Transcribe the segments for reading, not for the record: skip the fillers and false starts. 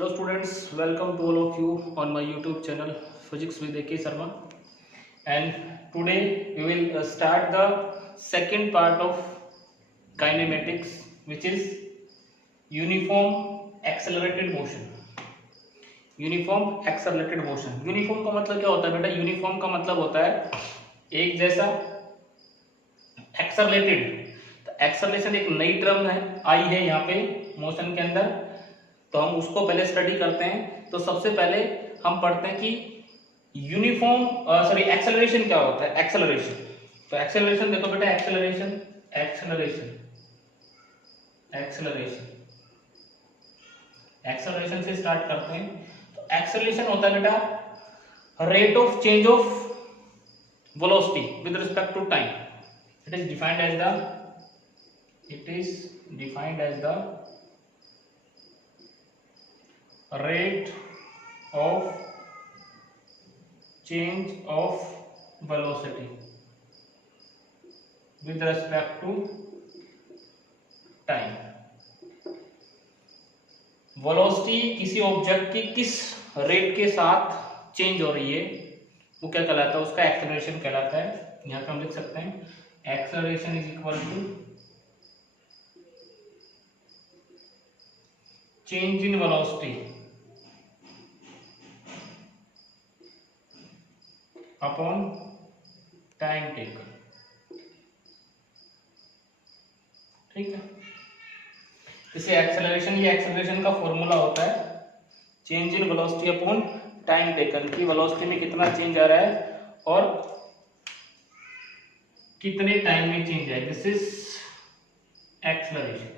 Hello students, welcome to all of you on my YouTube channel Physics with AK Sharma. And today we will start the second part of kinematics, which is uniform accelerated motion. Uniform accelerated motion. Uniform का मतलब क्या होता है बेटा? Uniform का मतलब होता है एक जैसा. एक्सेलरेटेड, तो एक्सेलरेशन एक नई टर्म है, आई है यहाँ पे मोशन के अंदर, तो हम उसको पहले स्टडी करते हैं. तो सबसे पहले हम पढ़ते हैं कि यूनिफॉर्म एक्सेलरेशन क्या होता है. एक्सेलरेशन, तो एक्सेलरेशन देखो बेटा, एक्सेलरेशन एक्सेलरेशन एक्सेलरेशन एक्सेलरेशन से स्टार्ट करते हैं. तो एक्सेलरेशन होता है बेटा rate of change of velocity with respect to time. It is defined as the rate of change of velocity with respect to time. Velocity किसी ऑब्जेक्ट की किस रेट के साथ चेंज हो रही है वो क्या कहलाता है? उसका एक्सेलरेशन कहलाता है. यहाँ पे हम लिख सकते हैं acceleration is equal to change in velocity upon time taken. ठीक है, इसे एक्सेलरेशन, ये एक्सेलरेशन का फॉर्मूला होता है change in velocity upon time taken, की वेलोसिटी में कितना चेंज आ रहा है और कितने टाइम में चेंज है. This is acceleration.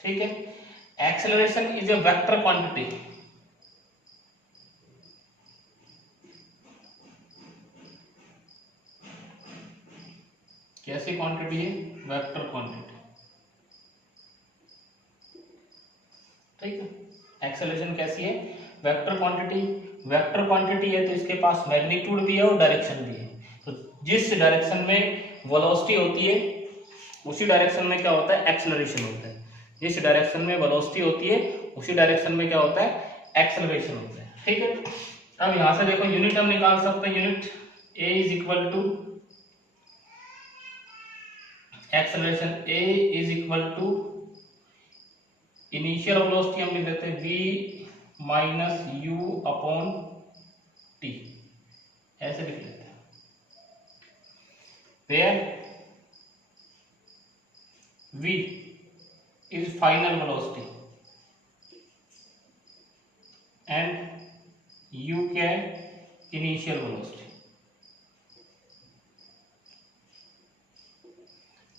ठीक है, acceleration is a vector quantity. कैसी क्वांटिटी है? Vector quantity. ठीक है, एक्सेलरेशन कैसी है? Vector quantity. वेक्टर क्वांटिटी है तो इसके पास मैग्नीट्यूड भी है और डायरेक्शन भी है. तो जिस डायरेक्शन में वेलोसिटी होती है उसी डायरेक्शन में क्या होता है? एक्सेलरेशन होता है. जिस डायरेक्शन में वेलोसिटी होती है उसी डायरेक्शन में क्या होता है? एक्सेलरेशन होता है. ठीक है, अब यहां से देखो यूनिट हम निकाल सकते हैं. Unit A is equal to acceleration A is equal to initial velocity हम लिख देते हैं v minus u upon t, ऐसे लिख लेते हैं. Where v is final velocity and u क्या है? Initial velocity.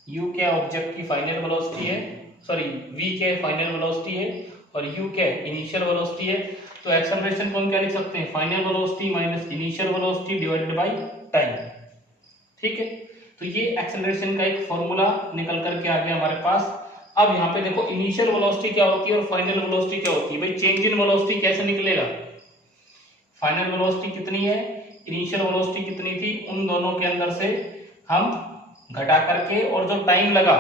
u क्या ऑब्जेक्ट की फाइनल वेलोसिटी है, सॉरी v क्या फाइनल वेलोसिटी है और u क्या इनिशियल वेलोसिटी है. तो एक्सेलरेशन को हम क्या लिख सकते हैं? Final velocity minus initial velocity divided by time. ठीक है, तो ये एक्सेलरेशन का एक फॉर्मूला निकल करके आ गया हमारे पास. अब यहाँ पे देखो इनिशियल वेलोसिटी क्या होती है और फाइनल वेलोसिटी क्या होती है. भाई चेंज इन वेलोसिटी कैसे निकलेगा? फाइनल वेलोसिटी कितनी है, इनिशियल वेलोसिटी कितनी थी, उन दोनों के अंदर से हम घटा करके और जो टाइम लगा,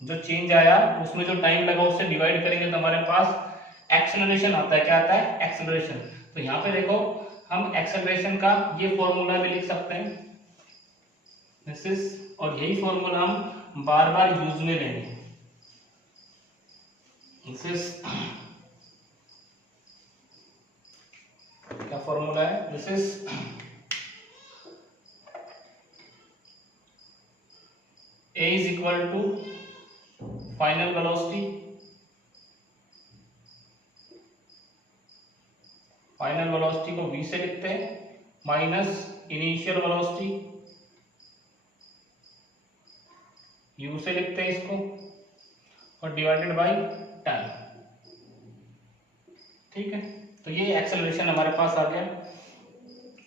जो चेंज आया उसमें जो टाइम लगा उससे डिवाइड करेंगे तो हमारे पास एक्सेलरेशन आता है. क्या आता है? एक्सेलरेशन. तो यहाँ पे देखो हम एक्सेलरेशन का ये फॉर्मूला भी लिख सकते हैं. दिस इज, और यही फॉर्मूला हम बार बार यूज में लेंगे. दिस इज क्या फॉर्मूला है? This is A is equal to final velocity, final velocity को v से लिखते हैं, माइनस इनिशियल वेलोसिटी u से लिखते हैं इसको, और डिवाइडेड बाय टाइम. ठीक है, तो ये एक्सेलरेशन हमारे पास आ गया.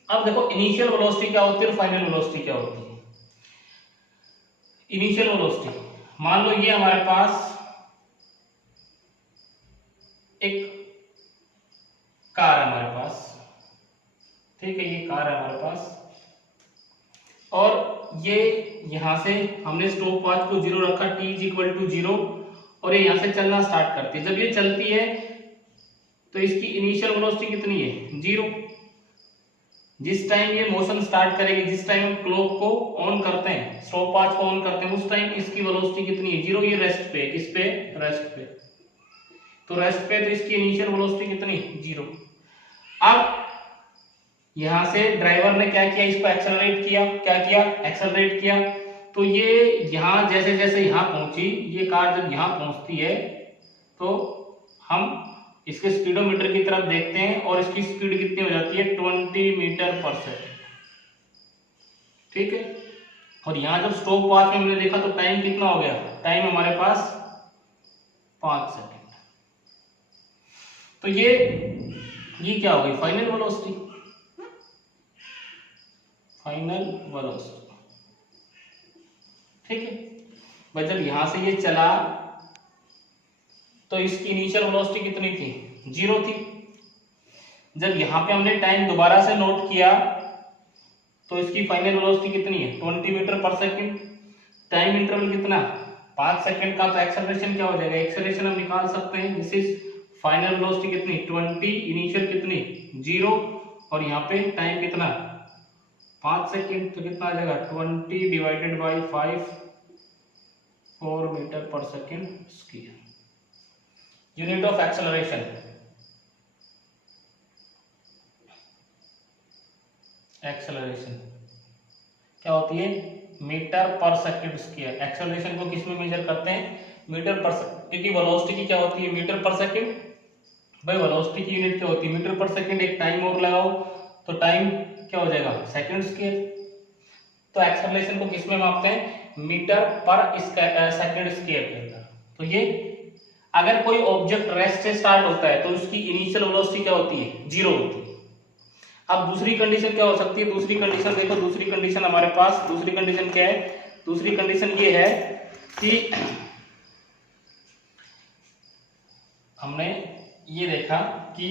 अब देखो इनिशियल वेलोसिटी क्या होती है और फाइनल वेलोसिटी क्या होती है. इनिशियल वेलोसिटी, मान लो ये हमारे पास एक कार है हमारे पास. ठीक है, ये कार है हमारे पास और ये यहां से हमने स्टॉप वॉच को 0 रखा, t इज इक्वल टू 0, और ये यहां से चलना स्टार्ट करती है. जब ये चलती है तो इसकी इनिशियल वेलोसिटी कितनी है, 0। जिस टाइम ये मोशन स्टार्ट करेगी, जिस टाइम हम क्लॉक को ऑन करते हैं, स्टॉप वॉच को ऑन करते हैं, उस टाइम इसकी वेलोसिटी कितनी है, 0। ये रेस्ट पे, किस पे, रेस्ट पे। तो रेस्ट पे तो इसकी इनिशियल वेलोसिटी कितनी, 0। अब यहां से ड्राइवर ने क्या किया, इसको एक्सेलरेट किया, क्या किया, एक्सेलरेट किया। तो ये यहां जैसे जैसे यहां पहुंची, ये कार जब यहां पहुंचती है तो हम इसके स्पीडोमीटर की तरफ देखते हैं और इसकी स्पीड कितनी हो जाती है, 20 मीटर पर सेकेंड। ठीक है। और यहां जब स्टॉप वॉच में हमने देखा तो टाइम कितना हो गया, टाइम हमारे पास 5 सेकेंड। तो ये क्या हो गई, फाइनल वेलोसिटी, फाइनल वेलोसिटी। ठीक है। भाई जब यहां से ये चला तो इसकी इनिशियल वेलोसिटी कितनी थी, 0 थी। जब यहां पे हमने टाइम दोबारा से नोट किया तो इसकी फाइनल वेलोसिटी कितनी है, 20 मीटर पर सेकंड। टाइम इंटरवल कितना, 5 सेकंड का। तो एक्सेलरेशन क्या हो जाएगा, एक्सेलरेशन हम निकाल सकते हैं। दिस इज फाइनल वेलोसिटी कितनी, 20, इनिशियल कितनी, 0, और यहाँ पे टाइम कितना, 5 सेकंड। तो कितना आ जाएगा, 20 डिवाइडेड बाई 5, 4 मीटर पर second square. Unit of acceleration, acceleration क्या होती है, मीटर पर सेकंड स्क्वायर। एक्सेलरेशन को किस में मेजर करते हैं, मीटर पर सेकंड, क्योंकि वेलोसिटी की क्या होती है, मीटर पर सेकंड। भाई वेलोसिटी की यूनिट क्या होती है, मीटर पर सेकंड। एक टाइम और लगाओ तो टाइम क्या हो जाएगा, सेकंड स्क्वायर। तो एक्सेलरेशन को किस में मापते हैं, मीटर पर सेकंड स्क्वायर के अंदर। तो ये अगर कोई ऑब्जेक्ट रेस्ट से स्टार्ट होता है तो उसकी इनिशियल वेलोसिटी क्या होती है, 0 होती है। अब दूसरी कंडीशन क्या हो सकती है, दूसरी कंडीशन देखो, दूसरी कंडीशन हमारे पास, दूसरी कंडीशन क्या है, दूसरी कंडीशन ये है कि हमने ये देखा कि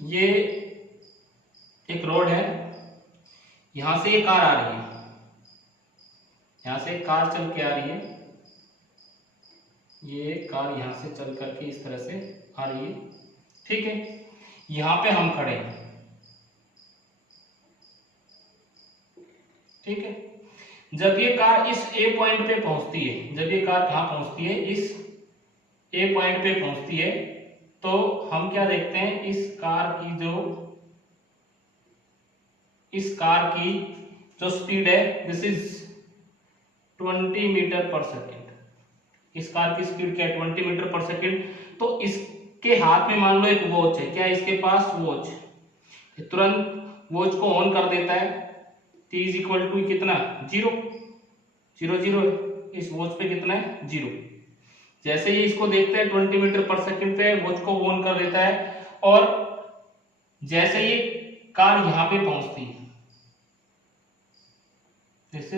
ये एक रोड है, यहां से ये कार आ रही है, यहां से कार चल के आ रही है, ये कार यहां से चल करके इस तरह से आ रही है। ठीक है। यहां पे हम खड़े हैं। ठीक है। जब ये कार इस ए पॉइंट पे पहुंचती है, जब ये कार कहां पहुंचती है, इस ए पॉइंट पे पहुंचती है, तो हम क्या देखते हैं, इस कार की जो स्पीड है, दिस इज 20 मीटर पर सेकेंड। इस कार की स्पीड क्या है, 20 मीटर पर सेकेंड। तो इसके हाथ में मान लो एक वॉच है, क्या है इसके पास, वॉच। तुरंत वॉच को ऑन कर देता है, t इज इक्वल टू कितना, 0, 0, 0। इस वॉच पे कितना है, 0। जैसे ही इसको देखता है 20 मीटर पर सेकेंड पे, वॉच को ऑन कर देता है, और जैसे ही कार यहां पे पहुंचती है, दिस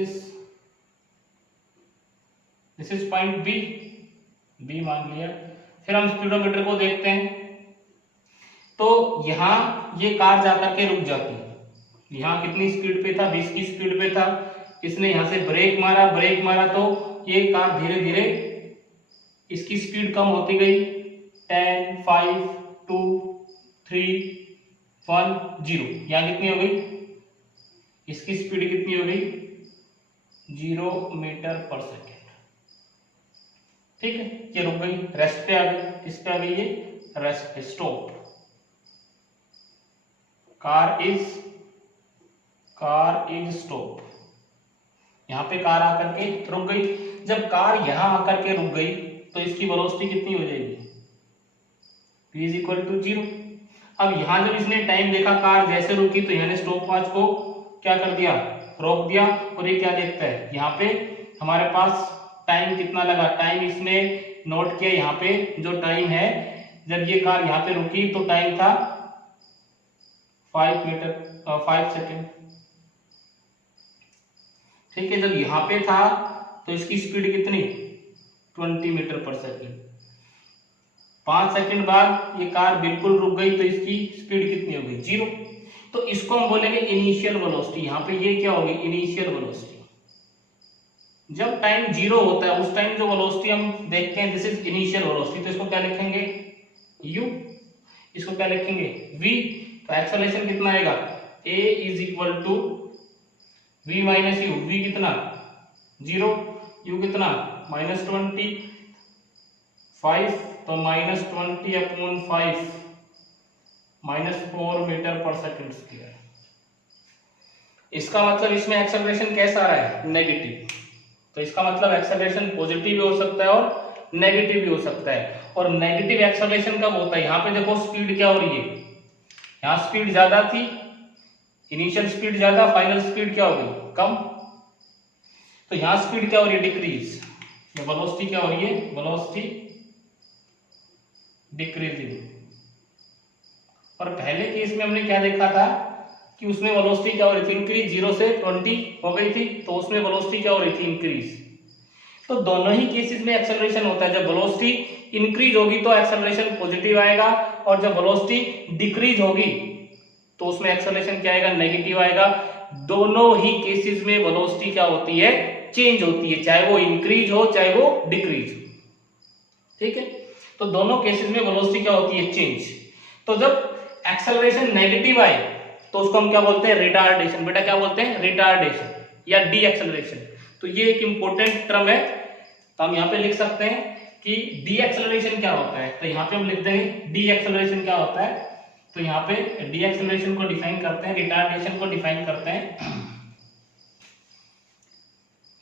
इज पॉइंट बी मान लिया। फिर हम स्पीडोमीटर को देखते हैं, तो यहां ये कार जाकर के रुक जाती है। यहां कितनी स्पीड पे था, 20 की स्पीड पे था। इसने यहां से ब्रेक मारा तो ये कार धीरे धीरे इसकी स्पीड कम होती गई, 10, 5, 2, 3, 1, 0। यहां कितनी हो गई, इसकी स्पीड कितनी हो गई, 0 मीटर पर सेकेंड। ठीक है। ये रुक गई, रेस्ट पे आ गई। किस पे आ गई, ये रेस्ट पे, स्टॉप। Car is stop. यहां पे कार आकर के रुक गई। जब कार यहां आकर के रुक गई तो इसकी वेलोसिटी कितनी हो जाएगी, v इज इक्वल टू 0। अब यहां जब इसने टाइम देखा, कार जैसे रुकी, तो यहां ने स्टॉप वॉच को क्या कर दिया, रोक दिया। और ये क्या देखता है, यहाँ पे हमारे पास टाइम कितना लगा, टाइम इसने नोट किया। यहाँ पे जो टाइम है, जब ये कार यहाँ पे रुकी तो टाइम था 5 सेकेंड। ठीक है। जब यहाँ पे था तो इसकी स्पीड कितनी, 20 मीटर पर सेकेंड। 5 सेकेंड बाद ये कार बिल्कुल रुक गई तो इसकी स्पीड कितनी हो गई, 0। तो इसको हम बोलेंगे इनिशियल वेलोसिटी। यहाँ पे ये क्या होगी, इनिशियल वेलोसिटी। जब टाइम जीरो होता है उस टाइम जो वेलोसिटी हम देखते हैं दिस इज इनिशियल वेलोसिटी, तो इसको क्या लिखेंगे u, इसको क्या लिखेंगे v। तो एक्सेलरेशन कितना आएगा a is equal to v minus u, v कितना 0, u कितना -25, तो -20/5 -4 मीटर पर सेकंड स्क्वायर। इसका मतलब इसमें एक्सेलरेशन कैसा आ रहा है नेगेटिव, तो इसका मतलब एक्सेलरेशन पॉजिटिव भी हो सकता है और नेगेटिव भी हो सकता है। और नेगेटिव एक्सेलरेशन कब होता है, यहाँ पे देखो स्पीड क्या हो रही है, यहाँ स्पीड ज्यादा थी, इनिशियल स्पीड ज्यादा, फाइनल स्पीड क्या हो गई कम, तो यहाँ स्पीड क्या हो रही है डिक्रीज, वेलोसिटी क्या हो रही है वेलोसिटी डिक्रीजिंग। और पहले केस में हमने क्या देखा था कि उसमें वेलोसिटी क्या हो रही थी इंक्रीज, 0 से 20 हो गई थी, तो उसमें वेलोसिटी क्या हो रही थी इंक्रीज। तो दोनों ही केसेस में एक्सेलरेशन होता है, जब वेलोसिटी इंक्रीज होगी तो एक्सेलरेशन पॉजिटिव आएगा, और जब वेलोसिटी डिक्रीज होगी तो उसमें एक्सेलरेशन क्या आएगा नेगेटिव आएगा। दोनों ही केसेस में वेलोसिटी क्या होती है चेंज होती है, चाहे वो इंक्रीज हो चाहे वो डिक्रीज हो, ठीक है। तो दोनों केसेस में वेलोसिटी क्या होती है चेंज। तो जब एक्सेलरेशन नेगेटिव आए तो उसको हम क्या बोलते हैं रिटार्डेशन, बेटा क्या बोलते हैं रिटार्डेशन या डी एक्सेलरेशन। तो ये एक इंपॉर्टेंट टर्म है, तो हम यहाँ पे लिख सकते हैं कि डी एक्सेलरेशन क्या होता है, तो यहाँ पे हम लिख देंगे डी एक्सेलरेशन क्या होता है। तो यहाँ पे डी एक्सेलरेशन को डिफाइन करते हैं, रिटार्डेशन को डिफाइन करते हैं,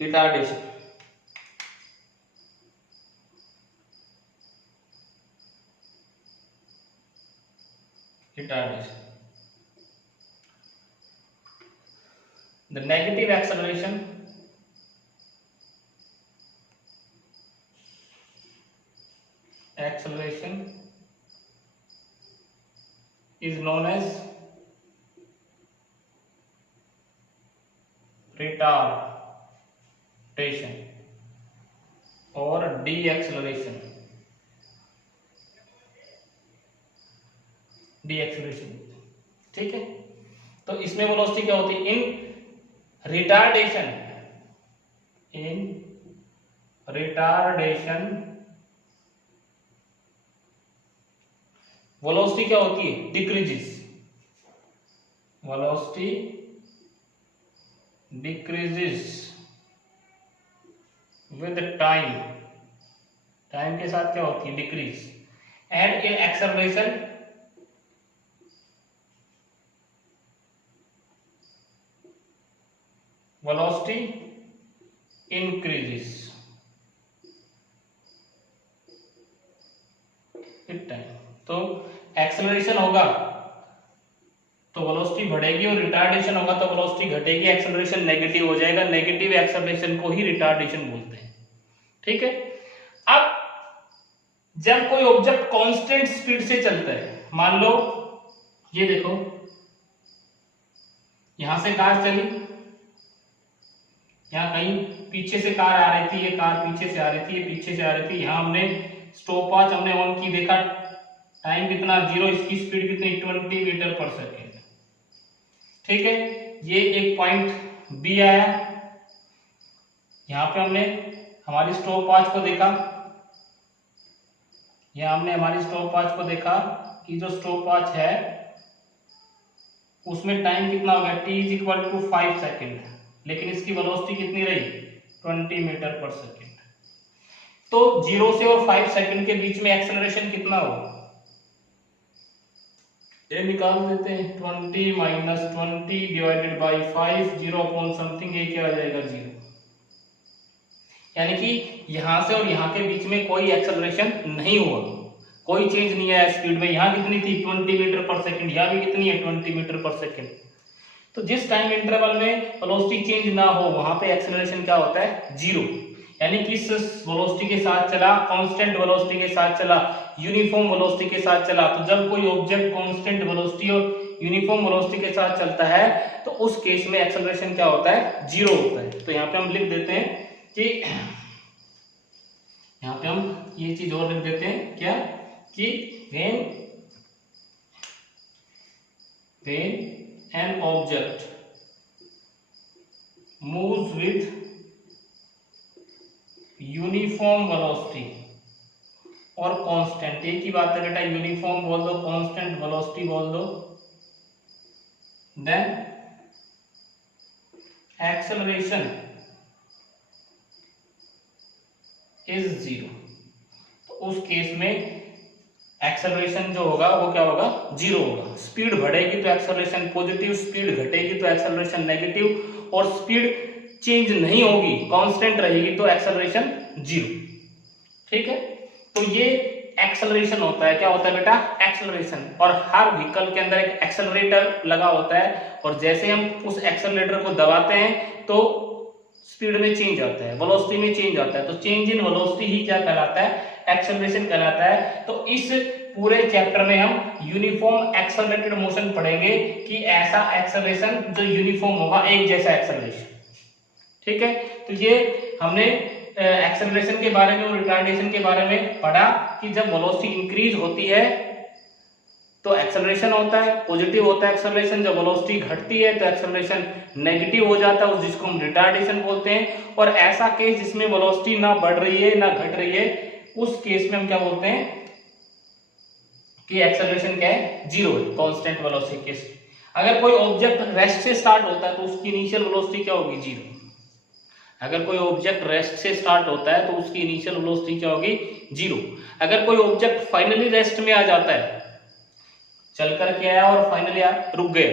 retardation retardation, the negative acceleration is known as retardation और deceleration, ठीक है। तो इसमें वेलोसिटी क्या होती है इन रिटार्डेशन वेलोसिटी क्या होती है decreases, velocity decreases with time, time के साथ क्या होती है decrease, and in acceleration velocity increases with time. तो एक्सेलरेशन होगा तो वेलोसिटी बढ़ेगी और रिटार्डेशन होगा तो वेलोसिटी घटेगी, एक्सेलरेशन नेगेटिव हो जाएगा, नेगेटिव एक्सेलरेशन को ही रिटार्डेशन बोलते हैं, ठीक है। अब जब कोई ऑब्जेक्ट कांस्टेंट स्पीड से चलता है, मान लो ये देखो यहां से कार चली, यहाँ कहीं पीछे से कार आ रही थी, ये कार पीछे से आ रही थी, ये पीछे से आ रही थी, यहाँ हमने स्टॉप वॉच हमने ऑन की, देखा टाइम कितना 0, इसकी स्पीड कितनी 20 मीटर पर सेकेंड, ठीक है। ये एक पॉइंट बी आया, यहाँ पे हमने हमारी स्टॉप वॉच को देखा, यहाँ हमने हमारी स्टॉप वॉच को देखा कि जो स्टॉप वॉच है उसमें टाइम कितना हो गया t is equal to 5 second, लेकिन इसकी वेलोसिटी कितनी रही 20 मीटर पर सेकेंड। तो 0 से और 5 सेकेंड के बीच में एक्सेलरेशन कितना हो, ये निकाल देते हैं 20 minus 20 divided by 5, 0 upon something, ये क्या आ जाएगा 0। यानी कि यहां से और यहां के बीच में कोई एक्सेलरेशन नहीं हुआ, कोई चेंज नहीं आया स्पीड में, यहां कितनी थी 20 मीटर पर सेकेंड, यहां भी कितनी है 20 मीटर पर सेकेंड। तो जिस टाइम इंटरवल में वेलोसिटी चेंज ना हो वहां पे एक्सेलरेशन क्या होता है 0, यानी कि इस वेलोसिटी के साथ चला, कांस्टेंट वेलोसिटी के साथ चला, यूनिफॉर्म वेलोसिटी के साथ चला। तो जब कोई ऑब्जेक्ट कांस्टेंट वेलोसिटी और यूनिफॉर्म वेलोसिटी के साथ चलता है तो उस केस में एक्सेलरेशन क्या होता है 0 होता है। तो यहाँ पे हम लिख देते हैं कि यहाँ पे हम ये चीज और लिख देते हैं क्या कि when an object moves with uniform velocity और कांस्टेंट, एक ही बात है बेटा, यूनिफॉर्म बोल दो, कांस्टेंट वेलोसिटी बोल दो, देन एक्सेलरेशन इज जीरो। तो उस केस में एक्सेलरेशन जो होगा वो क्या होगा, जीरो होगा। स्पीड बढ़ेगी तो एक्सेलरेशन पॉजिटिव, स्पीड घटेगी तो एक्सेलरेशन नेगेटिव, और स्पीड चेंज नहीं होगी, कांस्टेंट रहेगी तो एक्सेलरेशन जीरो। ठीक है, तो ये एक्सेलरेशन होता है। क्या होता है बेटा, एक्सेलरेशन। और हर व्हीकल के अंदर एक एक्सेलरेटर लगा होता है, और जैसे हम उस एक्सेलरेटर को दबाते हैं तो स्पीड में चेंज आता है, वेलोसिटी में चेंज आता है। तो चेंज इन वेलोसिटी ही क्या कहलाता है, एक्सेलरेशन कहलाता है। तो इस पूरे चैप्टर में हम यूनिफॉर्म एक्सेलरेटेड मोशन पढ़ेंगे कि ऐसा एक्सेलरेशन जो यूनिफॉर्म होगा, एक जैसा एक्सेलरेशन। ठीक है, तो ये हमने एक्सेलरेशन के बारे में और रिटार्डेशन के बारे में पढ़ा कि जब वेलोसिटी इंक्रीज होती है तो एक्सेलरेशन होता है, पॉजिटिव होता है एक्सेलरेशन। जब वेलोसिटी घटती है तो एक्सेलरेशन नेगेटिव हो जाता है, जिसको हम रिटार्डेशन बोलते हैं। और ऐसा केस जिसमें वेलोसिटी ना बढ़ रही है ना घट रही है, उस केस में हम क्या बोलते हैं कि एक्सेलरेशन क्या है, जीरो है, कांस्टेंट वेलोसिटी केस। अगर कोई ऑब्जेक्ट रेस्ट से स्टार्ट होता है तो उसकी इनिशियल वेलोसिटी क्या होगी, जीरो। अगर कोई ऑब्जेक्ट रेस्ट से स्टार्ट होता है तो उसकी इनिशियल वेलोसिटी क्या होगी, जीरो। अगर कोई ऑब्जेक्ट फाइनली रेस्ट में आ जाता है, चल कर के आया और फाइनली रुक गया,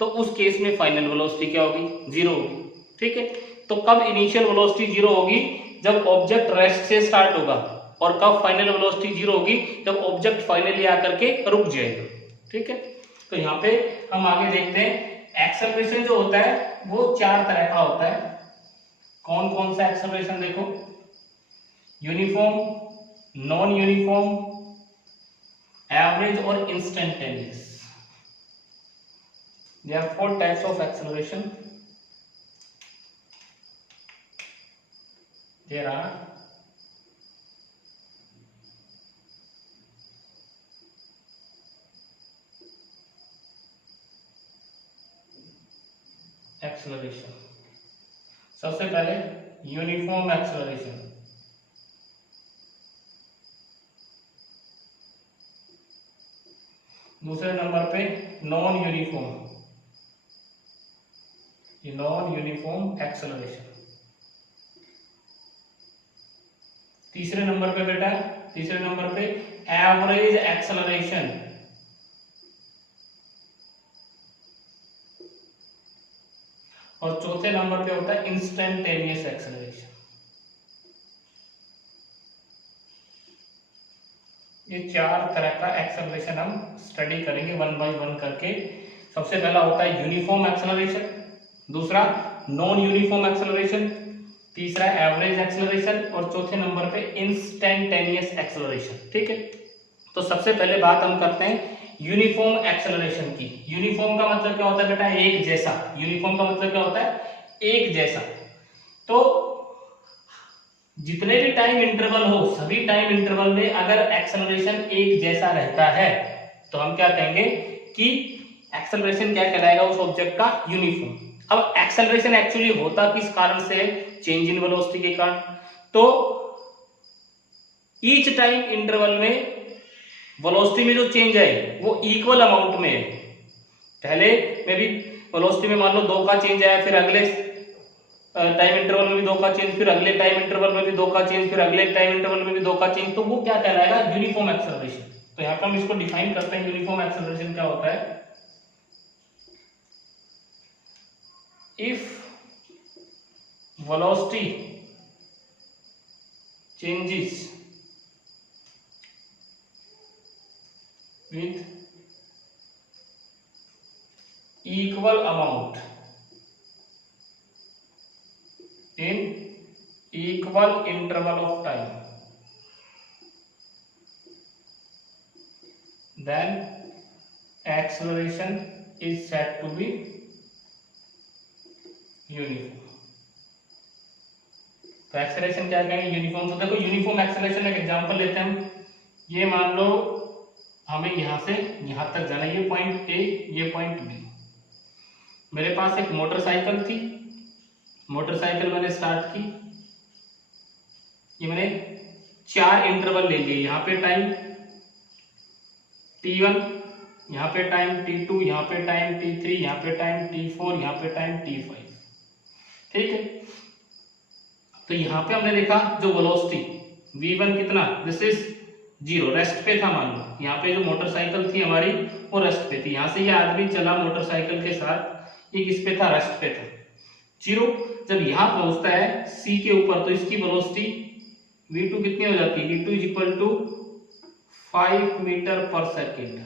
तो उस केस में फाइनल वेलोसिटी क्या होगी, जीरो होगी। ठीक है, तो कब इनिशियल वेलोसिटी जीरो होगी, जब ऑब्जेक्ट रेस्ट से स्टार्ट होगा, और कब फाइनल वेलोसिटी जीरो होगी, जब ऑब्जेक्ट फाइनली आकर के रुक जाएगा। ठीक है, तो यहाँ पे हम आगे देखते हैं। एक्सेलरेशन जो होता है वो चार तरह का होता है। कौन कौन सा एक्सेलरेशन, देखो, यूनिफॉर्म, नॉन यूनिफॉर्म, एवरेज और instantaneous. There are 4 types of acceleration. There are acceleration. सबसे पहले यूनिफॉर्म एक्सेलरेशन, दूसरे नंबर पे नॉन यूनिफॉर्म, ये नॉन यूनिफॉर्म एक्सेलरेशन। तीसरे नंबर पे बेटा, तीसरे नंबर पे एवरेज एक्सेलरेशन, और चौथे नंबर पे होता है इंस्टेंटेनियस एक्सेलरेशन। ये चार तरह का एक्सेलरेशन हम स्टडी करेंगे वन बाय वन करके। सबसे पहला होता है यूनिफॉर्म एक्सेलरेशन, दूसरा नॉन यूनिफॉर्म एक्सेलरेशन, तीसरा एवरेज एक्सेलरेशन, और चौथे नंबर पे इंस्टेंटेनियस एक्सेलरेशन। ठीक है, तो सबसे पहले बात हम करते हैं यूनिफॉर्म एक्सेलरेशन की। यूनिफॉर्म का मतलब क्या होता है बेटा, एक जैसा। यूनिफॉर्म का मतलब क्या होता है, एक जैसा। तो जितने भी टाइम इंटरवल हो, सभी टाइम इंटरवल में अगर एक्सेलरेशन एक जैसा रहता है तो हम क्या कहेंगे कि एक्सेलरेशन क्या कहलाएगा उस ऑब्जेक्ट का, यूनिफॉर्म। अब एक्सेलरेशन एक्चुअली होता किस कारण से, चेंज इन वेलोसिटी के कारण। तो ईच टाइम इंटरवल में वेलोसिटी में जो चेंज है वो इक्वल अमाउंट में है। पहले में भी वेलोसिटी में मान लो 2 का चेंज आया, फिर अगले टाइम इंटरवल में भी 2 का चेंज, फिर अगले टाइम इंटरवल में भी 2 का चेंज, फिर अगले टाइम इंटरवल में भी 2 का चेंज, तो वो क्या कहलाएगा, यूनिफॉर्म एक्सेलरेशन। तो यहाँ पे हम इसको डिफाइन करते हैं, यूनिफॉर्म एक्सेलरेशन क्या होता है। If velocity changes with equal amount in equal interval of time, then acceleration is said to be uniform। तो एक्सेलरेशन क्या कहेंगे, यूनिफॉर्म। तो देखो यूनिफॉर्म एक्सेलरेशन एक एग्जांपल लेते हैं हम। ये मान लो हमें यहां से यहां तक जाना है, ये पॉइंट ए, ये पॉइंट बी। मेरे पास एक मोटरसाइकिल थी, मोटरसाइकिल मैंने स्टार्ट की, ये मैंने 4 इंटरवल ले लिए, यहाँ पे टाइम t1, यहाँ पे टाइम t2, यहाँ पे टाइम t3, यहाँ पे टाइम t4, यहाँ पे टाइम t5। ठीक है, तो यहाँ पे हमने देखा जो वेलोसिटी v1 कितना, दिस इज 0, रेस्ट पे था मान लो। यहाँ पे जो मोटरसाइकिल थी हमारी वो रेस्ट पे थी, यहाँ से ये आदमी चला मोटरसाइकिल के साथ, ये किस पे था, रेस्ट पे था, 0। जब यहाँ पहुंचता है c के ऊपर तो इसकी वेलोसिटी v2 कितनी हो जाती है, v2 is equal to 5 metre पर सेकेंड।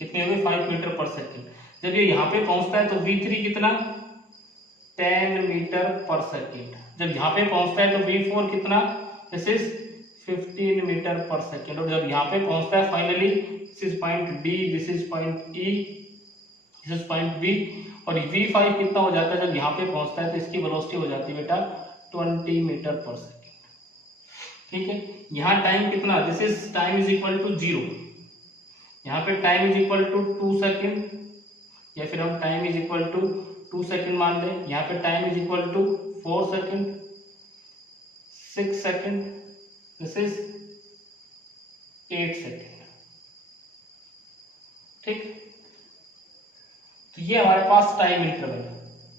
कितनी होगी, 5 मीटर पर सेकेंड। जब ये यहाँ पे पहुंचता है तो v3 कितना, 10 मीटर पर सेकेंड। जब यहाँ पे पहुंचता है तो v4 कितना, दिस इज 15 मीटर पर सेकेंड। और जब यहाँ पे पहुंचता है finally, this is point D, this is point E, this is point B, और v5 कितना हो जाता है जब यहाँ पे पहुंचता है तो इसकी वेलोसिटी हो जाती है बेटा 20 मीटर पर सेकेंड। ठीक है, यहाँ टाइम कितना, this is time is equal to 0, यहाँ पे time is equal to 2 second, या फिर हम time is equal to 2 second मान लें। यहाँ पे time is equal to 4 second, 6 second, this is 8 second. ठीक, तो ये हमारे पास टाइम इंटरवल है।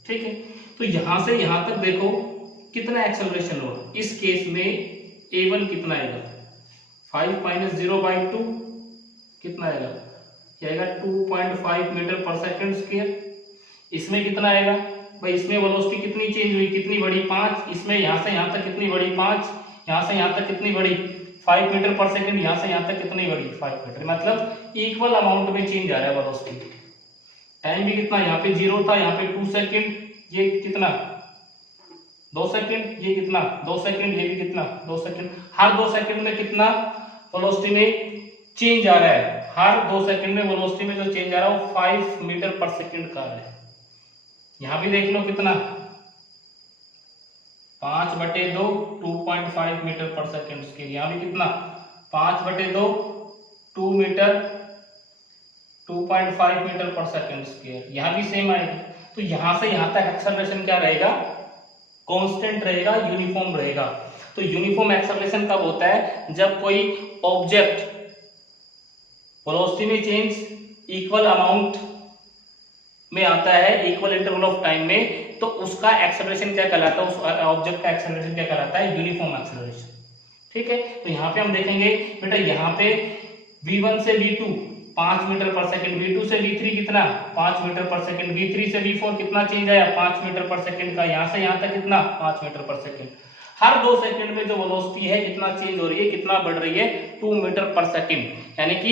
ठीक है, तो यहां से यहां तक देखो कितना एक्सेलरेशन होगा। इस केस में a1 कितना आएगा, 5 माइनस 0/2 कितना आएगा, क्या आएगा, 2.5 मीटर पर सेकेंड स्क्वायर। इसमें कितना आएगा भाई, इसमें वेलोसिटी कितनी चेंज हुई, कितनी बढ़ी, 5। इसमें यहां से यहां तक कितनी बढ़ी, 5। यहां से यहां तक कितनी बढ़ी, 5 मीटर पर सेकेंड। यहां से यहां तक कितनी बढ़ी, 5 मीटर। मतलब इक्वल अमाउंट में चेंज आ रहा है वेलोसिटी। टाइम भी कितना, यहाँ पे 0 था, यहाँ पे 2 सेकेंड, ये कितना 2 सेकेंड, ये कितना 2 सेकेंड, ये भी कितना 2 सेकेंड। हर 2 सेकेंड में कितना वेलोसिटी में चेंज आ रहा है, हर 2 सेकेंड में वेलोसिटी में जो चेंज आ रहा है वो 5 मीटर पर सेकेंड का है। यहाँ भी देख लो कितना, 5/2 2.5 मीटर पर सेकेंड स्क्वायर। यहाँ भी कितना, 5/2 2 मीटर 2.5 मीटर पर सेकेंड स्क्वायर। यहाँ भी सेम आएगा। तो यहाँ से यहाँ तक एक्सेलरेशन क्या रहेगा, कांस्टेंट रहेगा, यूनिफॉर्म रहेगा। तो यूनिफॉर्म एक्सेलरेशन कब होता है, जब कोई ऑब्जेक्ट वेलोसिटी में चेंज इक्वल अमाउंट में आता है, इक्वल इंटरवल ऑफ टाइम में, तो उसका एक्सेलरेशन क्या कहलाता है, उस ऑब्जेक्ट का एक्सेलरेशन क्या कहलाता है, यूनिफॉर्म एक्सेलरेशन। ठीक है, तो यहाँ पे हम देखेंगे बेटा, यहाँ पे v1 से v2 5 मीटर पर सेकंड, v2 से v3 कितना 5 मीटर पर सेकंड, v3 से v4 कितना चेंज आया 5 मीटर पर सेकंड का। यहाँ से यहाँ तक कितना 5 मीटर पर सेकंड। हर 2 सेकंड में जो वेलोसिटी है कितना चेंज हो रही है, कितना बढ़ रही है, 2 मीटर पर सेकंड। यानी कि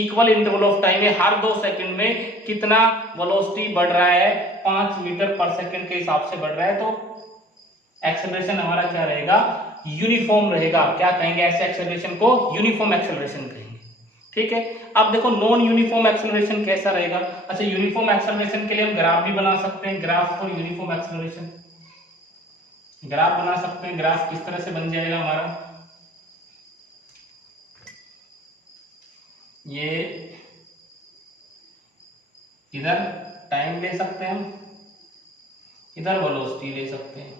इक्वल इंटरवल ऑफ टाइम में हर 2 सेकंड में कितना वेलोसिटी बढ़ रहा है, 5 मीटर पर सेकंड के हिसाब से बढ़ रहा है। तो एक्सेलरेशन हमारा क्या रहेगा, यूनिफॉर्म रहेगा। क्या कहेंगे ऐसे एक्सेलरेशन को, यूनिफॉर्म एक्सेलरेशन कहेंगे। ठीक है, अब देखो नॉन यूनिफॉर्म एक्सेलरेशन कैसा रहेगा। अच्छा, यूनिफॉर्म एक्सेलरेशन के लिए हम ग्राफ भी बना सकते हैं, graph for uniform acceleration graph बना सकते हैं। ग्राफ किस तरह से बन जाएगा हमारा, ये इधर टाइम ले सकते हैं हम, इधर वेलोसिटी ले सकते हैं,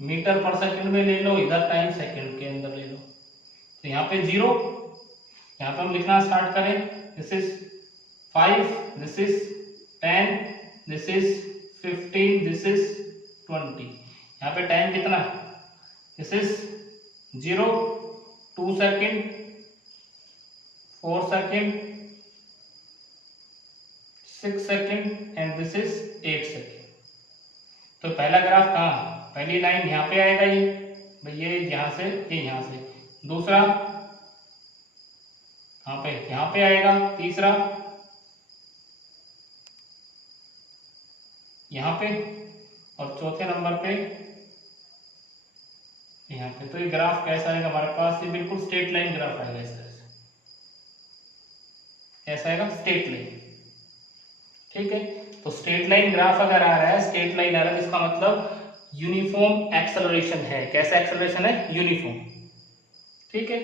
मीटर पर सेकंड में ले लो, इधर टाइम सेकंड के अंदर ले लो। तो यहाँ पे 0, यहाँ पे हम लिखना स्टार्ट करें, this is 5, this is 10, this is 15, this is 20। यहाँ पे टाइम कितना, this is 0, 2 second, 4 second, 6 second and this is 8 second. तो पहला ग्राफ कहाँ, पहली लाइन यहाँ पे आएगा, ये भाई ये यहाँ से, ये यहाँ से। दूसरा कहाँ पे, यहाँ पे आएगा। तीसरा यहाँ पे, और चौथे नंबर पे यहाँ पे। तो ये ग्राफ कैसा आएगा हमारे पास, ये बिल्कुल स्ट्रेट लाइन ग्राफ आएगा इस तरह से। कैसा आएगा, स्ट्रेट लाइन। ठीक है, तो स्ट्रेट लाइन ग्राफ अगर आ रहा है, स्ट्रेट लाइन आ रहा है, इसका मतलब यूनिफॉर्म एक्सेलरेशन है। कैसा एक्सेलरेशन है, यूनिफॉर्म। ठीक है,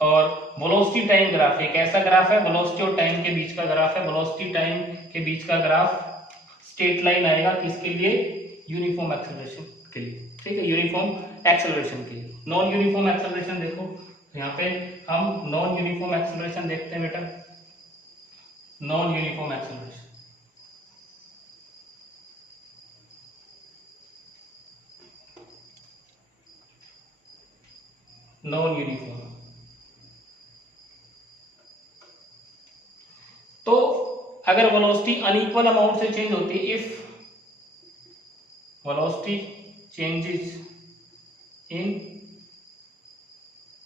और वेलोसिटी टाइम ग्राफ है, कैसा ग्राफ है, वेलोसिटी और टाइम के बीच का ग्राफ है। वेलोसिटी टाइम के बीच का ग्राफ स्ट्रेट लाइन आएगा, किसके लिए, यूनिफॉर्म एक्सेलरेशन के लिए। ठीक है, यूनिफॉर्म एक्सेलरेशन के लिए। नॉन यूनिफॉर्म एक्सेलरेशन देखो, यहाँ पे हम नॉन यूनिफॉर्म एक्सेलरेशन देखते हैं बेटा। Non uniform acceleration, non uniform, तो अगर वेलोसिटी अनइक्वल अमाउंट से चेंज होती है, if velocity changes in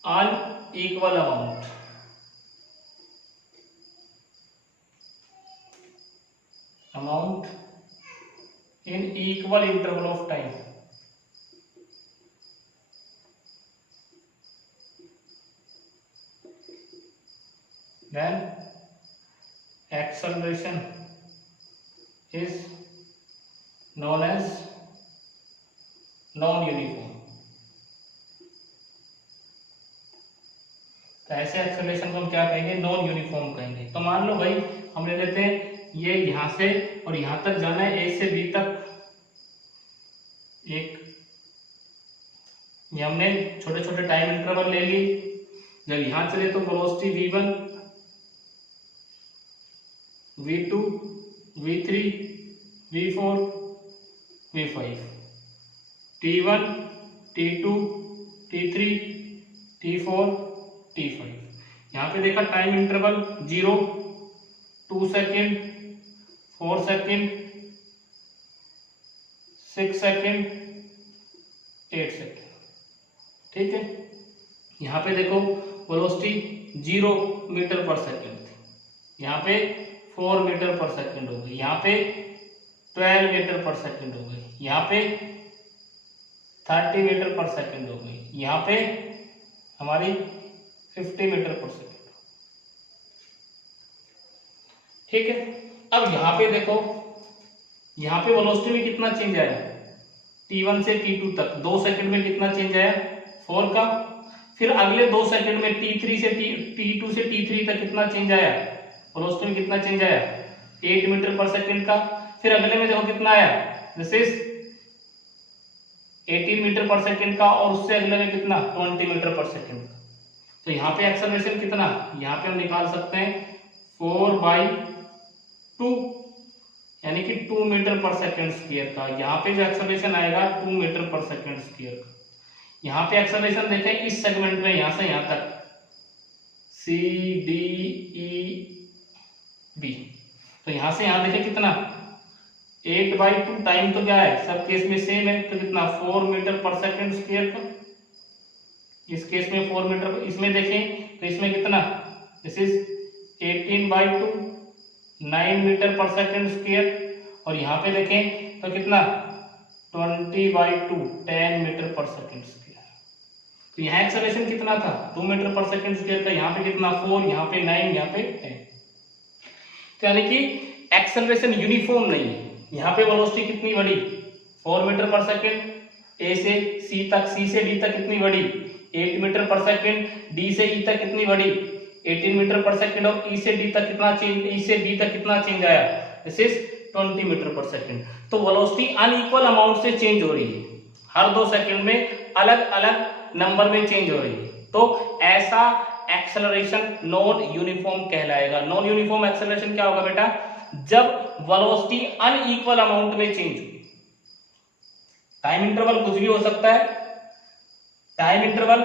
unequal amount, in equal interval of time, then acceleration is known as non-uniform। तो ऐसे एक्सेलरेशन को हम क्या कहेंगे? नॉन यूनिफॉर्म कहेंगे। तो मान लो भाई हम ले लेते हैं ये यहां से और यहां तक जाना है, ए से बी तक, एक ये हमने छोटे छोटे टाइम इंटरवल ले लिए। जब यहां चले तो velocity v1, v2, v3, v4, v5, t1, t2, t3, t4, t5। यहाँ पे देखा time interval 0, 2 second, 4 second, 6 second, 8 second, ठीक है। यहाँ पे देखो वेलोसिटी 0 मीटर पर सेकेंड थी, यहाँ पे 4 मीटर पर सेकेंड हो गई, यहाँ पे 12 मीटर पर सेकेंड हो गई, यहाँ पे 30 मीटर पर सेकेंड हो गई, यहाँ पे हमारी 50 मीटर पर सेकेंड, ठीक है। अब यहाँ पे देखो, यहाँ पे वेलोसिटी में कितना चेंज आया? t1 से t2 तक 2 सेकंड में कितना चेंज आया? 4 का। फिर अगले 2 सेकंड में t3 से t2 से t3 तक कितना चेंज आया? वेलोसिटी में कितना चेंज आया? 8 मीटर पर सेकंड का। फिर अगले में देखो कितना आया? दिस इज 18 मीटर पर सेकंड का, और उससे अगले में कितना? 20 मीटर पर सेकंड का। तो यहाँ पे एक्सेलरेशन कितना? यहाँ पे हम निकाल सकते हैं 4/2, यानी कि 2 मीटर पर सेकंड स्क्वायर का। यहाँ पे जो एक्सेलरेशन आएगा 2 मीटर पर सेकंड स्क्वायर का। यहाँ पे एक्सेलरेशन देखें इस सेगमेंट में, यहाँ से यहाँ तक C D E B, तो यहाँ से यहाँ देखें कितना? 8/2। टाइम तो क्या है, सब केस में सेम है, तो कितना? 4 मीटर पर सेकंड स्क्वायर का। इस केस में 4 मीटर, इसमें देखें तो इसमें कितना? दिस इज 18/2, 9 मीटर पर सेकंड स्क्वायर, और यहाँ पे देखें तो कितना? 20/2, 10 मीटर पर सेकंड स्क्वायर। तो यहाँ एक्सेलरेशन कितना था? 2 मीटर पर सेकंड स्क्वायर का। यहाँ पे कितना? 4, यहाँ पे 9, यहाँ पे 10। तो यानी कि एक्सेलरेशन यूनिफॉर्म नहीं है। यहाँ पे वेलोसिटी कितनी बढ़ी? 4 मीटर पर सेकंड, ए से सी तक, सी से डी तक कितनी बढ़ी? 8 मीटर पर सेकंड, डी से ई तक कितनी बढ़ी? 18 मीटर पर सेकंड, और ई से डी तक कितना चेंज, ई से बी तक कितना चेंज आया? दिस इज 20 मीटर पर सेकंड। तो वेलोसिटी अनइक्वल अमाउंट से चेंज हो रही है, हर 2 सेकंड में अलग अलग नंबर में चेंज हो रही है। तो ऐसा एक्सेलरेशन नॉन यूनिफॉर्म कहलाएगा। नॉन यूनिफॉर्म एक्सेलरेशन क्या होगा बेटा? जब वेलोसिटी अनइक्वल अमाउंट में चेंज हो। टाइम इंटरवल कुछ भी हो सकता है, टाइम इंटरवल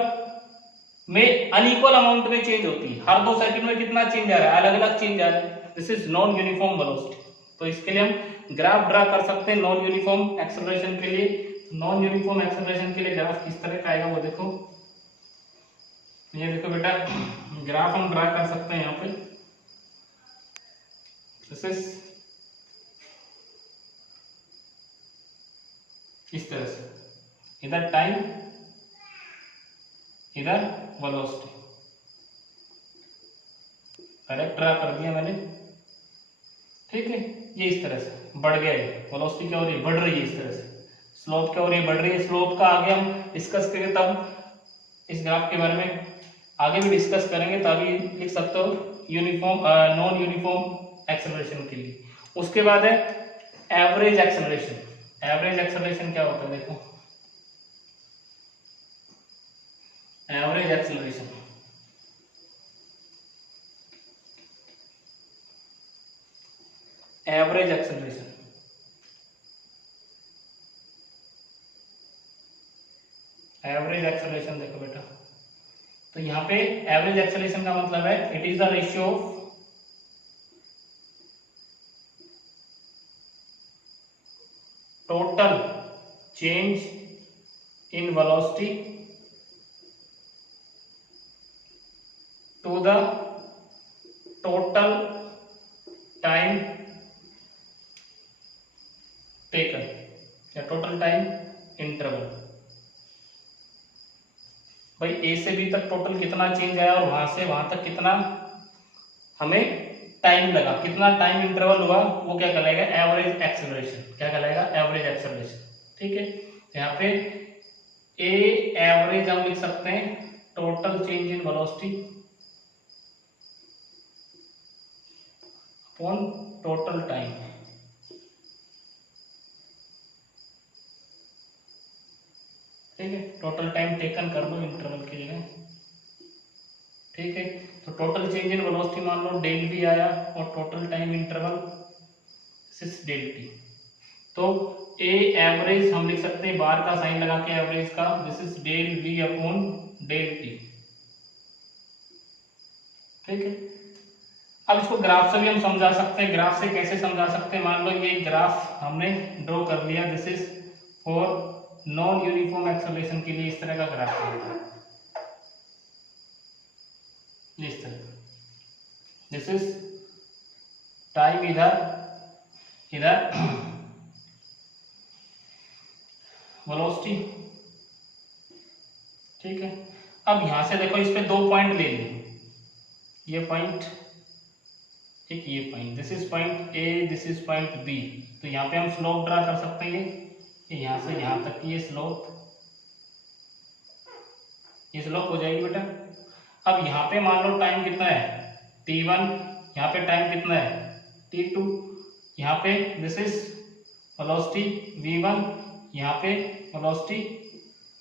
में अनइक्वल अमाउंट में चेंज होती है, हर 2 सेकंड में कितना चेंज आ रहा है? अलग अलग चेंज आ रहा है। This is non uniform velocity. तो इसके लिए हम ग्राफ ड्रा कर सकते हैं नॉन यूनिफॉर्म एक्सेलरेशन के लिए। नॉन यूनिफॉर्म एक्सेलरेशन के लिए ग्राफ किस तरह का आएगा वो देखो। ये देखो बेटा, ग्राफ हम ड्रा कर सकते हैं यहाँ पे। दिस इज इस तरह से, इधर टाइम, इधर वेलोसिटी। डायरेक्ट ड्रा कर दिया मैंने, ठीक है। ये इस तरह से बढ़ गया है, वेलोसिटी क्या हो रही है? बढ़ रही है इस तरह से। स्लोप क्या हो रही है? बढ़ रही है। स्लोप का आगे हम डिस्कस करेंगे, तब इस ग्राफ के बारे में आगे भी डिस्कस करेंगे, तभी लिख सकते हो यूनिफॉर्म नॉन यूनिफॉर्म एक्सेलरेशन के लिए। उसके बाद है एवरेज एक्सेलरेशन। एवरेज एक्सेलरेशन क्या होता है देखो। Average acceleration, average acceleration, average acceleration देखो बेटा, तो यहाँ पे एवरेज एक्सेलरेशन का मतलब है it is the ratio of total change in velocity to the total time taken या टोटल टाइम इंटरवल। भाई ए से बी तक टोटल कितना चेंज आया और वहां से वहां तक कितना हमें टाइम लगा, कितना टाइम इंटरवल हुआ, वो क्या कहलाएगा, एवरेज एक्सेलरेशन। क्या कहलाएगा, एवरेज एक्सेलरेशन। ठीक है, यहाँ पे ए एवरेज हम लिख सकते हैं total change in velocity upon total time. ठीक है, टोटल टाइम टेकन कर लो इंटरवल की जगह। ठीक है, तो टोटल चेंज इन वेलोसिटी मान लो डेल वी आया और टोटल टाइम इंटरवल सिस डेल टी। तो ए एवरेज हम लिख सकते हैं बार का साइन लगा के एवरेज का, this is del V upon del T. ठीक है, अब इसको ग्राफ से भी हम समझा सकते हैं। ग्राफ से कैसे समझा सकते हैं, मान लो ये ग्राफ हमने ड्रॉ कर लिया, this is for non uniform acceleration के लिए इस तरह का ग्राफ होता है, इस तरह। दिस इज टाइम इधर इधर वेलोसिटी। ठीक है, अब यहां से देखो इस पे दो पॉइंट ले लिए, ये पॉइंट एक ये point, this is point A, this is point B. तो यहाँ पे हम स्लोप ड्रा कर सकते हैं, ये यहां से यहां तक की ये स्लोप हो जाएगी बेटा। अब यहाँ पे मान लो टाइम कितना है t1, यहाँ पे टाइम कितना है t2, यहाँ पे दिस इज वेलोसिटी v1, यहाँ पे वेलोसिटी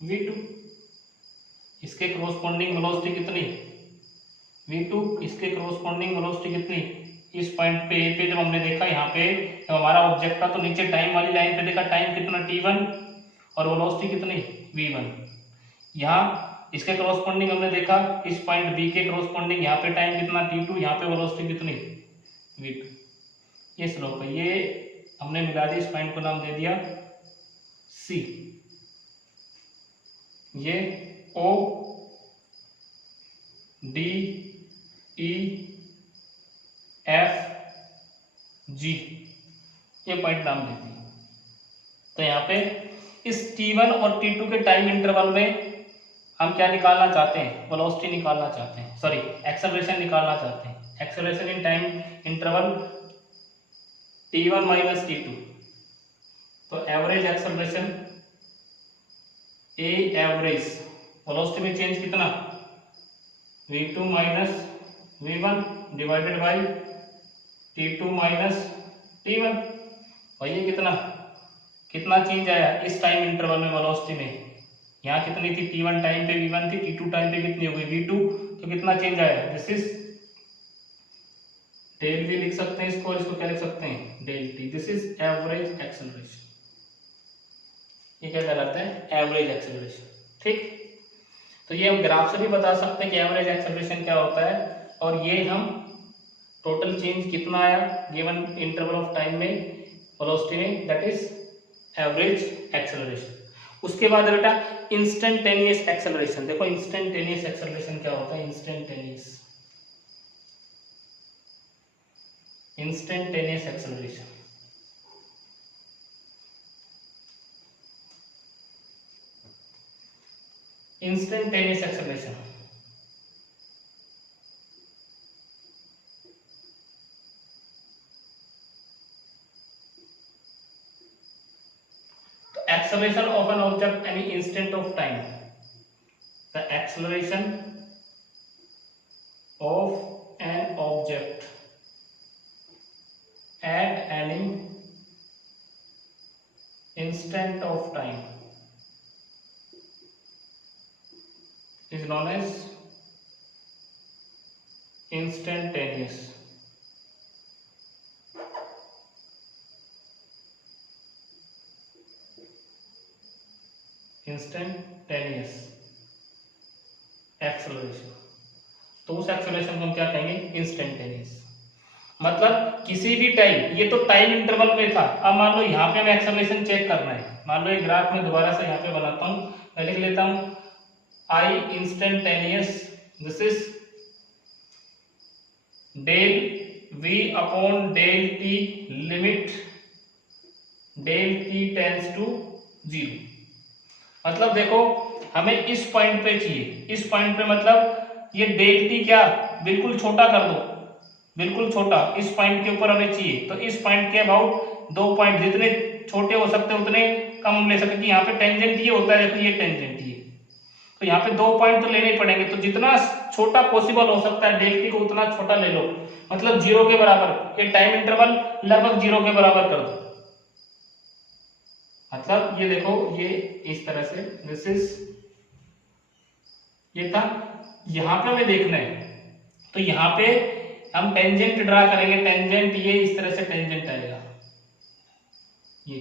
v2, इसके करस्पॉन्डिंग वेलोसिटी कितनी v2, इसके करस्पॉन्डिंग वेलोसिटी कितनी, इस पॉइंट पे ए पे जब हमने देखा, यहाँ पे जब हमारा ऑब्जेक्ट था तो नीचे टाइम वाली लाइन पे देखा टाइम कितना t1 और वेलोसिटी कितनी v1। यहाँ इसके करस्पॉन्डिंग हमने देखा इस पॉइंट बी के करस्पॉन्डिंग, यहाँ पे टाइम कितना t2, यहाँ पे वेलोसिटी कितनी v2। ये स्लोप है, ये हमने मिला दिया, इस पॉइंट को नाम दे दिया C। ये O D E F G ये पॉइंट नाम दे दिया। तो यहाँ पे इस t1 और t2 के टाइम इंटरवल में हम क्या निकालना चाहते हैं, वेलोसिटी निकालना चाहते हैं, सॉरी एक्सेलरेशन निकालना चाहते हैं। Acceleration in time interval t1 minus t2। तो एवरेज एक्सेलरेशन ए एवरेज, वेलोसिटी में चेंज कितना v2 minus v1 divided by t2 minus t1। और ये कितना चेंज आया इस टाइम इंटरवल में वेलोसिटी में, यहाँ कितनी थी t1 टाइम पे v1 थी, t2 टाइम पे कितनी हो गई v2, तो कितना चेंज आया, दिस इज डेल v लिख सकते हैं इसको, और इसको क्या लिख सकते हैं del t। This is average acceleration, ये क्या कहलाता है एवरेज एक्सेलरेशन। ठीक, तो ये हम ग्राफ से भी बता सकते हैं कि एवरेज एक्सेलरेशन क्या होता है, और ये हम टोटल चेंज कितना आया गिवन इंटरवल ऑफ टाइम में वेलोसिटी में, दैट इज एवरेज एक्सेलरेशन। उसके बाद बेटा इंस्टेंटेनियस एक्सेलरेशन। देखो इंस्टेंटेनियस एक्सेलरेशन क्या होता है, instantaneous acceleration. Instantaneous acceleration acceleration of an object any instant of time, the acceleration of an object at any instant of time is known as instantaneous. Instantaneous acceleration, तो उस acceleration को हम क्या कहेंगे? Instantaneous. मतलब किसी भी टाइम, ये तो टाइम इंटरवल में था, अब मान लो यहाँ पे हमें एक्सेलरेशन चेक करना है। मान लो एक ग्राफ में दोबारा से यहाँ पे बनाता हूँ, मैं लिख लेता हूँ I instantaneous, this is del V upon del T limit del T tends to 0। मतलब देखो हमें इस पॉइंट पे चाहिए, इस पॉइंट पे मतलब ये डेल टी क्या बिल्कुल छोटा कर दो, बिल्कुल छोटा, इस पॉइंट के ऊपर हमें चाहिए। तो इस पॉइंट के अबाउट 2 पॉइंट जितने छोटे हो सकते हैं उतने कम हम ले सकते हैं। यहाँ पे टेंजेंट ये होता है, देखो ये टेंजेंट ये, तो यहाँ पे 2 पॉइंट तो लेने ही पड़ेंगे। तो जितना छोटा पॉसिबल हो सकता है डेल टी को उतना छोटा ले लो, मतलब 0 के बराबर। ये टाइम इंटरवल लगभग 0 के बराबर कर दो। मतलब ये देखो ये इस तरह से, दिस इज, ये था, यहां पे हमें देखना है। तो यहाँ पे हम टेंजेंट ड्रा करेंगे, टेंजेंट ये इस तरह से टेंजेंट आएगा ये।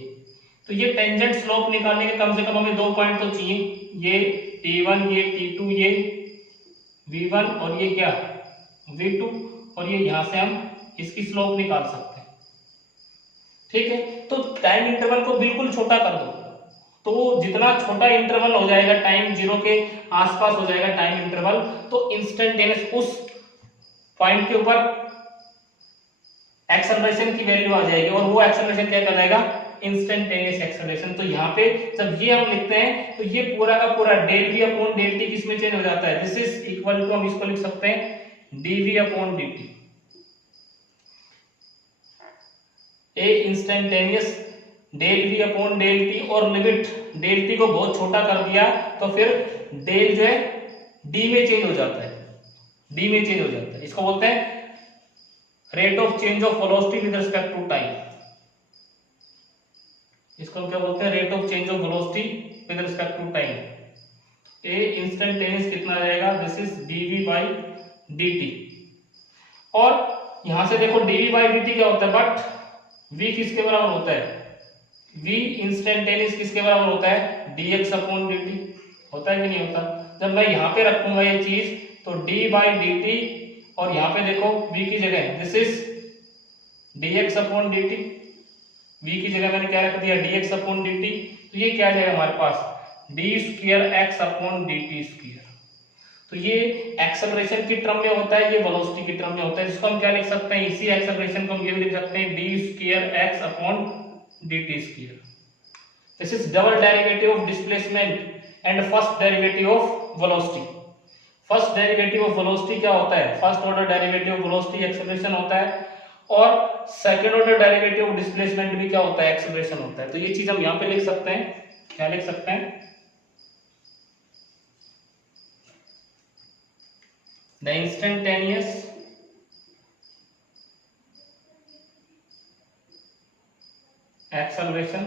तो ये टेंजेंट स्लोप निकालने के कम से कम हमें 2 पॉइंट तो चाहिए, ये T1 ये T2 ये V1 और ये क्या V2, और ये यहां से हम इसकी स्लोप निकाल सकते हैं। ठीक है, तो टाइम इंटरवल को बिल्कुल छोटा कर दो, तो जितना छोटा इंटरवल हो जाएगा, टाइम 0 के आसपास हो जाएगा टाइम इंटरवल, तो इंस्टेंटेनियस उस पॉइंट के ऊपर एक्सेलरेशन की वैल्यू आ जाएगी, और वो एक्सेलरेशन क्या कहलाएगा? Instantaneous acceleration. तो यहाँ पे जब ये हम लिखते हैं तो ये पूरा का पूरा del V upon del T किसमें चेंज हो जाता है? दिस इज इक्वल टू, हम इसको लिख सकते हैं D V upon dt। A instantaneous del V upon del T, और लिमिट डेल टी को बहुत छोटा कर दिया तो फिर डेल जो है डी में चेंज हो जाता है, डी में चेंज हो जाता है। इसको बोलते हैं rate of change of velocity with respect to time. इसको हम क्या बोलते हैं? Rate of change of velocity with respect to time. A instantaneous कितना रहेगा? This is dv by dt। और यहां से देखो dv बाई dt क्या होता है, बट v किसके बराबर होता है? v इंस्टेंटेनियस किसके बराबर होता है? dx अपॉन dt होता है कि नहीं होता? जब मैं यहाँ पे रखूंगा ये चीज तो d बाई dt, और यहाँ पे देखो v की जगह this is dx upon dt, v की जगह मैंने क्या रख दिया? dx upon dt। तो ये क्या जाएगा हमारे पास? d square x upon dt square. तो ये एक्सेलरेशन की टर्म में होता है, ये वेलोसिटी की टर्म में होता है, जिसको हम क्या लिख सकते हैं? इसी एक्सेलरेशन को हम ये भी लिख सकते हैं d square x upon dt square. This is double derivative of displacement and first derivative of velocity. First derivative of velocity क्या होता है? First order derivative of velocity acceleration होता है, और second order derivative of displacement भी क्या होता है? एक्सेलरेशन होता है। तो ये चीज हम यहां पे लिख सकते हैं, क्या लिख सकते हैं? The instantaneous acceleration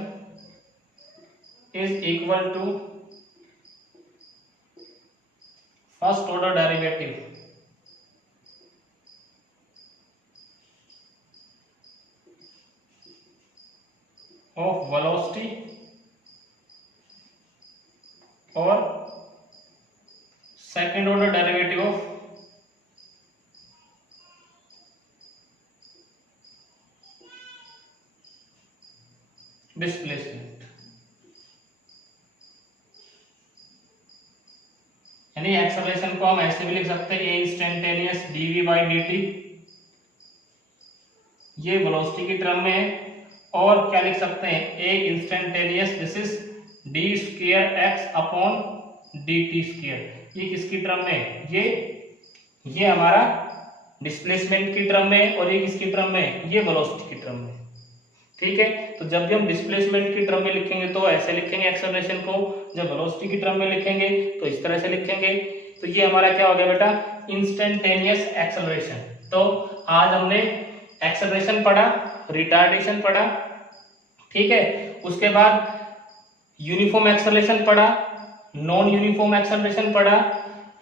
is equal to first order derivative of velocity और second order derivative of displacement. यानी एक्सेलरेशन को हम ऐसे भी लिख सकते हैं, A instantaneous dv by dt, ये वेलोसिटी की टर्म में है, और क्या लिख सकते हैं? A instantaneous this is d square x upon dt square. ये किसकी टर्म में है? ये हमारा डिस्प्लेसमेंट की टर्म में, और ये किसकी टर्म में? ये वेलोसिटी की टर्म में। ठीक है, तो जब भी हम डिस्प्लेसमेंट की टर्म में लिखेंगे तो ऐसे लिखेंगे एक्सेलरेशन को, जब वेलोसिटी की टर्म में लिखेंगे तो इस तरह से लिखेंगे। तो ये हमारा क्या हो गया बेटा? Instantaneous acceleration. तो आज हमने एक्सेलरेशन पढ़ा, रिटार्डेशन पढ़ा, ठीक है, उसके बाद यूनिफॉर्म एक्सेलरेशन पढ़ा, नॉन यूनिफॉर्म एक्सेलरेशन पढ़ा,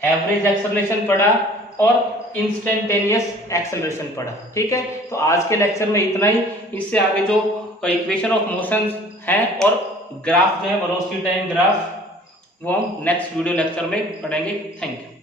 एवरेज एक्सेलरेशन पढ़ा और इंस्टेंटेनियस एक्सेलरेशन पढ़ा। ठीक है, तो आज के लेक्चर में इतना ही। इससे आगे जो इक्वेशन ऑफ मोशन है और ग्राफ जो है वेलोसिटी टाइम ग्राफ, वो हम नेक्स्ट वीडियो लेक्चर में पढ़ेंगे। Thank you.